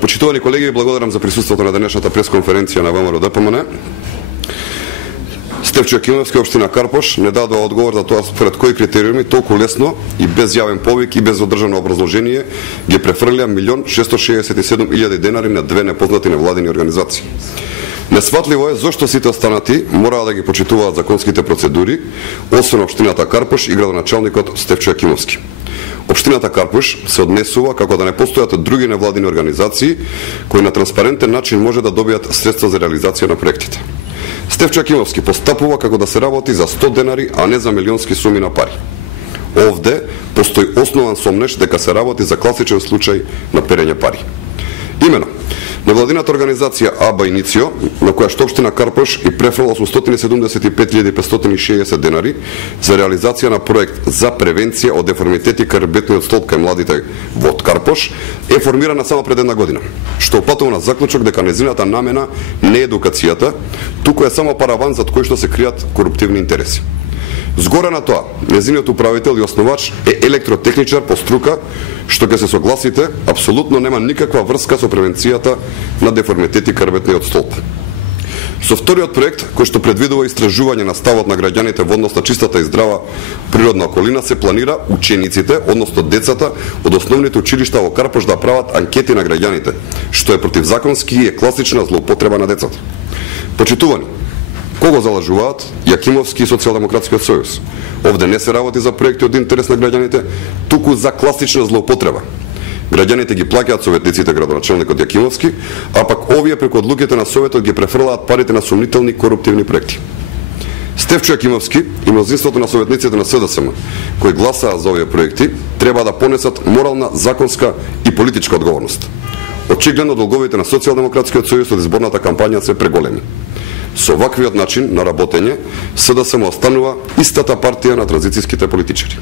Почитувани колеги, благодарам за присуството на денешната пресконференција на ВМРО ДПМН. Стефчо Јакимовски, општина Карпош, не дадоа одговор за тоа според кои критериуми толку лесно и без јавен повик и без одржано образложение ги префрля 1.667.000 денари на две непознати невладини организации. Несватливо е зошто сите останати мораа да ги почитуваат законските процедури, освен општината Карпош и градоначалникот Стефчо Јакимовски. Општината Карпош се однесува како да не постојат други невладини организации кои на транспарентен начин може да добијат средства за реализација на проектите. Стефчо Јакимовски постапува како да се работи за 100 денари, а не за милионски суми на пари. Овде постои основан сомнеш дека се работи за класичен случај на перење пари. Имено, невладината организација АБА Иницио, на која што општина Карпош и префрла 875.560 денари за реализација на проект за превенција од деформитети кај ребетниот столб кај младите во Карпош, е формирана само пред една година, што опатува на заклучок дека незината намена не е едукацијата, туку е само параван зад кој што се кријат коруптивни интереси. Згора на тоа, незиниот управител и основач е електротехничар по струка, што ќе се согласите, апсолутно нема никаква врска со превенцијата на деформитети кај ребетниот столб. Со вториот проект, кој што предвидува истражување на ставот на граѓаните во однос на чистата и здрава природна околина, се планира учениците, односно децата од основните училишта во Карпош да прават анкети на граѓаните, што е противзаконски и е класична злоупотреба на децата. Почитувани, кого залажуваат? Јакимовски и Социјалдемократскиот сојуз. Овде не се работи за проекти од интерес на граѓаните, туку за класична злоупотреба. Граѓаните ги плаќаат советниците, градоначалникот Јакимовски, а пак овие преку одлуките на советот ги префрлаат парите на сумнителни коруптивни проекти. Стефчо Јакимовски и мнозинството на советниците на СДСМ, кои гласаа за овие проекти, треба да понесат морална, законска и политичка одговорност. Очигледно долговите на Социјалдемократскиот сојуз од изборната кампања се преголеми. Со ваквиот начин на работење, СДСМ останува истата партија на транзицијските политичари.